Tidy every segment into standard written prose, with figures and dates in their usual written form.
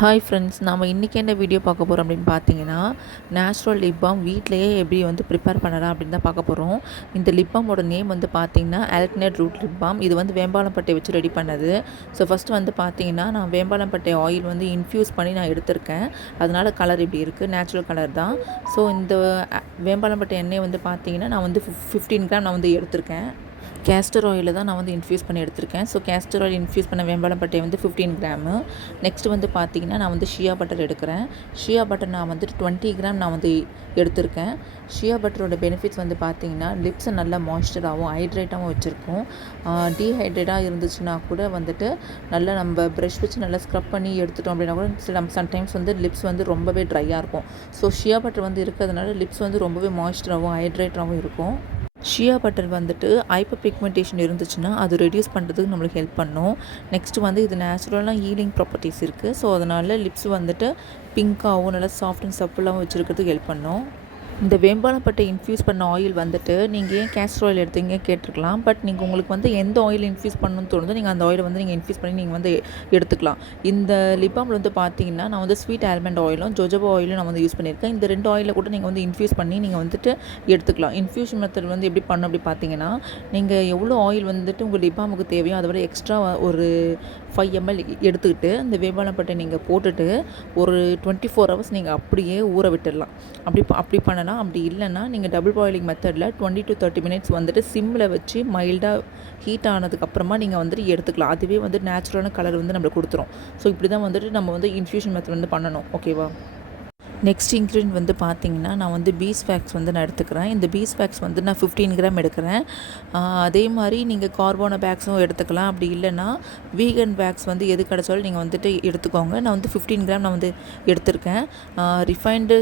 Hi friends, நம்ம இன்றைக்கி என்ன வீடியோ பார்க்க போகிறோம் அப்படின்னு பார்த்தீங்கன்னா, நேச்சுரல் லிப் பாம் வீட்டிலேயே எப்படி வந்து ப்ரிப்பேர் பண்ணலாம் அப்படின்னு தான் பார்க்க போகிறோம். இந்த லிப் பாமோட நேம் வந்து பார்த்தீங்கன்னா ஆல்கனேட் ரூட் லிப் பாம். இது வந்து வேம்பாலம்பட்டை வச்சு ரெடி பண்ணது. ஸோ ஃபஸ்ட்டு வந்து பார்த்தீங்கன்னா, நான் வேம்பாலம்பட்டை ஆயில் வந்து இன்ஃப்யூஸ் பண்ணி நான் எடுத்திருக்கேன். அதனால் கலர் இப்படி இருக்குது, நேச்சுரல் கலர் தான். ஸோ இந்த வேம்பாலம்பட்டை எண்ணெய் வந்து பார்த்தீங்கன்னா, நான் வந்து 15 கிராம் நான் வந்து எடுத்திருக்கேன். கேஸ்டர் ஆயிலில் தான் நான் வந்து இன்ஃப்யூஸ் பண்ணி எடுத்திருக்கேன். ஸோ கேஸ்டர் ஆயில் இன்ஃப்யூஸ் பண்ண வேம்பாலம்பட்டை வந்து 15 கிராமு. நெக்ஸ்ட் வந்து பார்த்திங்கன்னா, நான் வந்து ஷியா பட்டர் எடுக்கிறேன். ஷியா பட்டர் நான் வந்து 20 கிராம் நான் வந்து எடுத்திருக்கேன். ஷியா பட்டரோட பெனிஃபிட்ஸ் வந்து பார்த்திங்கன்னா, லிப்ஸை நல்லா மாய்ஸ்சராகவும் ஹைட்ரேட்டாகவும் வச்சுருக்கோம். டீஹைட்ரேட்டாக இருந்துச்சுன்னா கூட வந்துட்டு நல்லா நம்ம ப்ரஷ் வச்சு நல்லா ஸ்க்ரப் பண்ணி எடுத்துட்டோம் அப்படின்னா கூட சம்டைம்ஸ் வந்து லிப்ஸ் வந்து ரொம்பவே ட்ரையாக இருக்கும். ஸோ ஷியா பட்டர் வந்து இருக்கிறதுனால லிப்ஸ் வந்து ரொம்பவே மாய்ஸ்சராகவும் ஹைட்ரேட்டாகவும் இருக்கும். ஷியா பட்டர் வந்துட்டு ஹைப்பர் பிக்மெண்டேஷன் இருந்துச்சுன்னா அது ரெடியூஸ் பண்ணுறதுக்கு நம்மளுக்கு ஹெல்ப் பண்ணும். நெக்ஸ்ட்டு வந்து இது நேச்சுரலாக ஹீலிங் ப்ராப்பர்ட்டிஸ் இருக்குது. ஸோ அதனால் லிப்ஸ் வந்துட்டு பிங்க்காகவும் நல்லா சாஃப்ட் அண்ட் சப்பிளாகவும் வச்சுருக்கிறதுக்கு ஹெல்ப் பண்ணும். இந்த வேம்பாலம்பட்டை இன்ஃப்யூஸ் பண்ண ஆயில் வந்துட்டு நீங்கள் ஏன் கேஸ்டர் ஆயில் எடுத்தீங்க கேட்டிருக்கலாம். பட் நீங்கள் உங்களுக்கு வந்து எந்த ஆயில் இன்ஃப்யூஸ் பண்ணணும்னு தோணுதோ நீங்கள் அந்த ஆயிலை வந்து நீங்கள் இன்ஃப்யூஸ் பண்ணி நீங்கள் வந்து எடுத்துக்கலாம். இந்த லிப் பாமில் வந்து பார்த்தீங்கன்னா, நான் வந்து ஸ்வீட் ஆல்மண்ட் ஆயிலும் ஜோஜோபா ஆயிலும் நான் வந்து யூஸ் பண்ணியிருக்கேன். இந்த 2 ஆயிலில் கூட நீங்கள் வந்து இன்ஃப்யூஸ் பண்ணி நீங்கள் வந்துட்டு எடுத்துக்கலாம். இன்ஃப்யூஷன் மெத்தட் வந்து எப்படி பண்ணணும் அப்படி பார்த்தீங்கன்னா, நீங்கள் எவ்வளோ ஆயில் வந்துட்டு உங்கள் லிப் பாமுக்கு தேவையோ அதை விட எக்ஸ்ட்ரா ஒரு 5 ml எடுத்துக்கிட்டு இந்த வேம்பாலம்பட்டை நீங்கள் போட்டுட்டு ஒரு 24 hours நீங்கள் அப்படியே ஊற விட்டுடலாம். அப்படி பண்ணலாம். அப்படி இல்லைன்னா நீங்கள் டபுள் பாயிலிங் மெத்தடில் 20 to 30 minutes வந்துட்டு சிம்மில் வச்சு மைல்டாக ஹீட் ஆனதுக்கப்புறமா நீங்கள் வந்துட்டு எடுத்துக்கலாம். அதுவே வந்து நேச்சுரலான கலர் வந்து நம்மளுக்கு கொடுத்துரும். ஸோ இப்படி தான் வந்துட்டு நம்ம வந்து இன்ஃப்யூஷன் மெத்தட் வந்து பண்ணணும். ஓகேவா? நெக்ஸ்ட் இன்க்ரீடியன்ட் வந்து பார்த்திங்கன்னா, நான் வந்து பீஸ் வேக்ஸ் வந்து நான் எடுத்துக்கிறேன். இந்த பீஸ் வேக்ஸ் வந்து நான் 15 கிராம் எடுக்கிறேன். அதே மாதிரி நீங்கள் கார்போனா வேக்ஸும் எடுத்துக்கலாம். அப்படி இல்லைன்னா வீகன் வேக்ஸ் வந்து எது கிடச்சாலும் நீங்கள் வந்துட்டு எடுத்துக்கோங்க. நான் வந்து 15 கிராம் நான் வந்து எடுத்திருக்கேன். ரிஃபைன்டு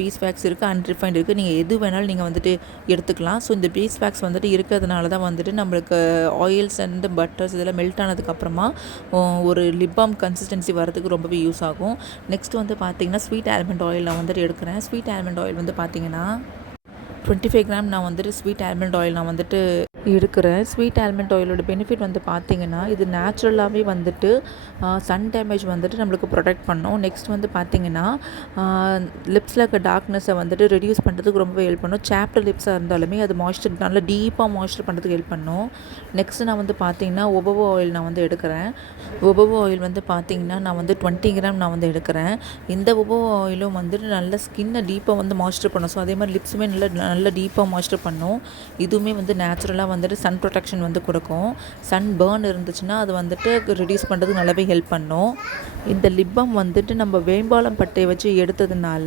பீஸ் வேக்ஸ் இருக்குது, அன்ரிஃபைன்டு இருக்குது. நீங்கள் எது வேணாலும் நீங்கள் வந்துட்டு எடுத்துக்கலாம். ஸோ இந்த பீஸ் வேக்ஸ் வந்துட்டு இருக்கிறதுனால தான் வந்துட்டு நம்மளுக்கு ஆயில்ஸ் அண்ட் பட்டர்ஸ் இதெல்லாம் மெல்ட் ஆனதுக்கப்புறமா ஒரு லிப் பாம் கன்சிஸ்டன்சி வரதுக்கு ரொம்பவே யூஸ் ஆகும். நெக்ஸ்ட் வந்து பார்த்திங்கன்னா, ஸ்வீட் ஆல்மண்ட் ஆயில் நான் வந்துட்டு எடுக்கிறேன். ஸ்வீட் ஆல்மண்ட் ஆயில் வந்து பார்த்திங்கன்னா 25 கிராம் நான் வந்துட்டு ஸ்வீட் ஆல்மண்ட் ஆயில் நான் வந்துட்டு எடுக்கிறேன். ஸ்வீட் ஆல்மண்ட் ஆயிலோட பெனிஃபிட் வந்து பார்த்திங்கன்னா, இது நேச்சுரலாகவே வந்துட்டு சன் டேமேஜ் வந்துட்டு நம்மளுக்கு ப்ரொடெக்ட் பண்ணும். நெக்ஸ்ட் வந்து பார்த்திங்கன்னா, லிப்ஸில் இருக்க டார்க்னஸை வந்துட்டு ரெடியூஸ் பண்ணுறதுக்கு ரொம்பவே ஹெல்ப் பண்ணும். சாப்டர் லிப்ஸாக இருந்தாலுமே அது மாய்ஸ்சர் நல்லா டீப்பாக மாய்ஸ்சர் பண்ணுறதுக்கு ஹெல்ப் பண்ணும். நெக்ஸ்ட்டு நான் வந்து பார்த்திங்கன்னா ஒபவோ ஆயில் நான் வந்து எடுக்கிறேன். ஒபவோ ஆயில் வந்து பார்த்திங்கன்னா நான் வந்து 20 கிராம் நான் வந்து எடுக்கிறேன். இந்த ஒபவோ ஆயிலும் வந்துட்டு நல்ல ஸ்கின்னை டீப்பாக வந்து மாய்ஸ்சர் பண்ணும். ஸோ அதே மாதிரி லிப்ஸுமே நல்லா டீப்பாக மாய்ஸ்சர் பண்ணும். இதுவுமே வந்து நேச்சுரலாக வந்துட்டு சன் ப்ரொடெக்ஷன் வந்து கொடுக்கும். சன் பேர்ன் இருந்துச்சுன்னா அது வந்துட்டு ரெடியூஸ் பண்ணுறதுக்கு நல்லாவே ஹெல்ப் பண்ணும். இந்த லிப் பாம் வந்துட்டு நம்ம வேம்பாலம்பட்டையை வச்சு எடுத்ததுனால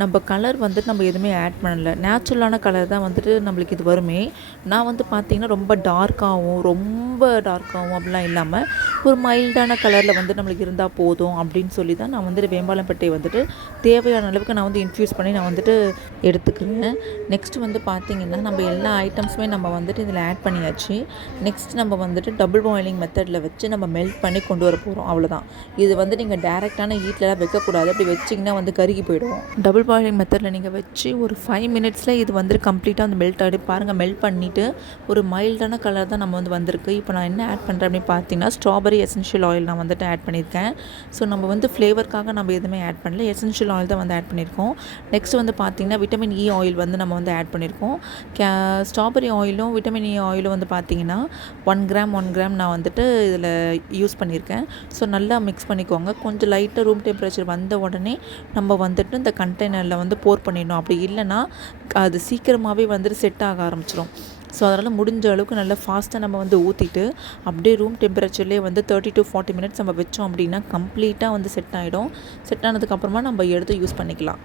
நம்ம கலர் வந்துட்டு நம்ம எதுவுமே ஆட் பண்ணலை. நேச்சுரலான கலர் தான் வந்துட்டு நம்மளுக்கு இது வருமே. நான் வந்து பார்த்திங்கன்னா ரொம்ப ரொம்ப டார்க்காகவும் அப்படிலாம் இல்லாமல் ஒரு மைல்டான கலரில் வந்து நம்மளுக்கு இருந்தால் போதும் அப்படின்னு சொல்லி தான் நான் வந்துட்டு வேம்பாலம்பட்டையை வந்துட்டு தேவையான அளவுக்கு நான் வந்து இன்ஃப்யூஸ் பண்ணி நான் வந்துட்டு எடுத்துக்கிறேன். நெக்ஸ்ட் வந்து பார்த்திங்கன்னா, நம்ம எல்லா ஐட்டம்ஸுமே நம்ம வந்துட்டு இதில் ஆட் பண்ணியாச்சு. நெக்ஸ்ட் நம்ம வந்துட்டு டபுள் பாயிலிங் மெத்தடில் வச்சு நம்ம மெல்ட் பண்ணி கொண்டு வர போகிறோம். அவ்வளோதான். இது வந்து நீங்கள் டேரெக்டான ஹீட்லலாம் வைக்கக்கூடாது. அப்படி வச்சிங்கன்னா வந்து கருகி போயிடும். டபுள் பாயிலிங் மெத்தடில் நீங்கள் வச்சு ஒரு 5 minutesல இது வந்து கம்ப்ளீட்டாக வந்து மெல்ட் ஆகிடும். பாருங்கள், மெல்ட் பண்ணிவிட்டு ஒரு மைல்டான கலர் தான் நம்ம வந்து வந்திருக்கு. இப்போ நான் என்ன ஆட் பண்ணுறேன் அப்படின்னு பார்த்தீங்கன்னா, ஸ்ட்ராபெரி எசென்ஷியல் ஆயில் நான் வந்துட்டு ஆட் பண்ணியிருக்கேன். ஸோ நம்ம வந்து ஃப்ளேவருக்காக நம்ம எதுவுமே ஆட் பண்ணல, எசென்ஷியல் ஆயில் தான் வந்து ஆட் பண்ணியிருக்கோம். நெக்ஸ்ட் வந்து பார்த்திங்கன்னா, விட்டமின் இ ஆயில் வந்து நம்ம வந்து ஆட் பண்ணியிருக்கோம். ஸ்ட்ராபெரி ஆயிலும் விட்டமின் இ ஆயிலும் வந்து பார்த்திங்கன்னா 1 கிராம் நான் வந்துட்டு இதில் யூஸ் பண்ணியிருக்கேன். ஸோ நல்லா மிக்ஸ் பண்ணிக்கோங்க. கொஞ்சம் லைட்டாக ரூம் டெம்பரேச்சர் வந்த உடனே நம்ம வந்துட்டு இந்த கண்டெய்னரில் வந்து போர் பண்ணிடணும். அப்படி இல்லைன்னா அது சீக்கிரமாகவே வந்துட்டு செட் ஆக ஆரம்பிச்சிடும். ஸோ அதனால் முடிஞ்ச அளவுக்கு நல்லா ஃபாஸ்ட்டாக நம்ம வந்து ஊற்றிட்டு அப்படியே ரூம் டெம்பரேச்சர்லேயே வந்து 30 to 40 minutes நம்ம வச்சோம் அப்படின்னா கம்ப்ளீட்டாக வந்து செட் ஆகிடும். செட் ஆனதுக்கப்புறமா நம்ம எடுத்து யூஸ் பண்ணிக்கலாம்.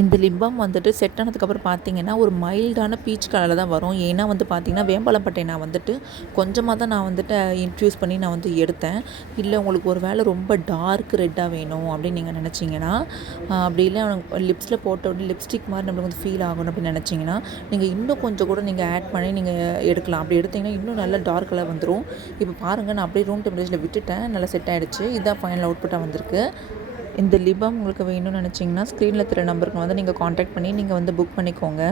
இந்த லிப் பாம் வந்துட்டு செட் ஆனதுக்கப்புறம் பார்த்திங்கன்னா ஒரு மைல்டான பீச் கலரில் தான் வரும். ஏன்னா வந்து பார்த்திங்கன்னா வேம்பாலம்பட்டை நான் வந்துட்டு கொஞ்சமாக தான் நான் வந்துட்டு இன்ஃப்யூஸ் பண்ணி நான் வந்து எடுத்தேன். இல்லை உங்களுக்கு ஒரு வேளை ரொம்ப டார்க் ரெட்டாக வேணும் அப்படின்னு நீங்கள் நினச்சிங்கன்னா, அப்படி இல்லை லிப்ஸில் போட்ட உடனே லிப்ஸ்டிக் மாதிரி நம்மளுக்கு வந்து ஃபீல் ஆகணும் அப்படின்னு நினச்சிங்கன்னா, நீங்கள் இன்னும் கொஞ்சம் கூட நீங்கள் ஆட் பண்ணி நீங்கள் எடுக்கலாம். அப்படி எடுத்திங்கன்னா இன்னும் நல்லா டார்க் கலர் வந்துடும். இப்போ பாருங்கள், நான் அப்படியே ரூம் டெம்பரேச்சரில் விட்டுட்டேன். நல்லா செட் ஆகிடுச்சு. இதுதான் ஃபைனல் அவுட்புட்டாக வந்திருக்கு. இந்த லிப் பாம் உங்களுக்கு வேணும்னு நினச்சிங்கன்னா ஸ்க்ரீனில் தெரிய நம்பருக்கு வந்து நீங்கள் காண்டாக்ட் பண்ணி நீங்கள் வந்து புக் பண்ணிக்கோங்க.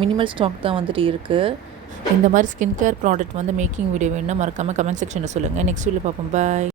மினிமல் ஸ்டாக் தான் வந்துட்டு இருக்குது. இந்த மாதிரி ஸ்கின் கேர் ப்ராடக்ட் வந்து மேக்கிங் வீடியோ வேணும்னா மறக்காமல் கமெண்ட் செக்ஷனில் சொல்லுங்கள். நெக்ஸ்ட் வீடியோ பார்ப்போம். பாய்.